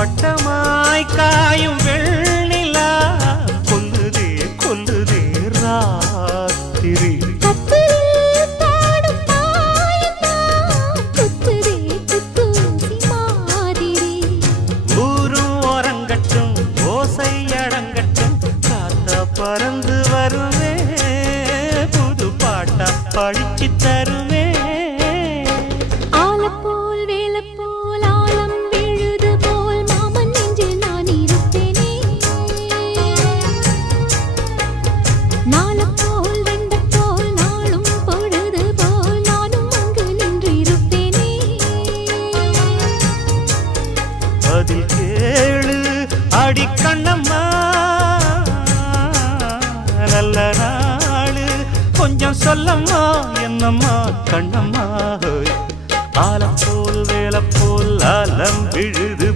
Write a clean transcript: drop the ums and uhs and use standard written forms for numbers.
வட்டமாய் காயும் வெண்ணிலா கொல்லுதே கொல்லுதே ராத்திரி ஊரும் ஓரங்கட்டும் ஓசை அடங்கட்டும் காத்தா பறந்து வருவே புது பாட்டா படிச்சு தருவே ஆலப்போல் வேலப்போல் ஆலம் விழுது போல் மாமன் நெஞ்சில் நான் இருப்பேனே நாளப்போல் வெண்டப்போல் நாளும் பொழுது போல் நானும் அங்கு நின்று இருப்பேனே அதில் கேளு அடி கண்ணம்மா நல்ல நாளு கொஞ்சம் சொல்லம்மா என்னம்மா கண்ணம்மா ஆலம் போல் வேல போல் ஆலம் விழுது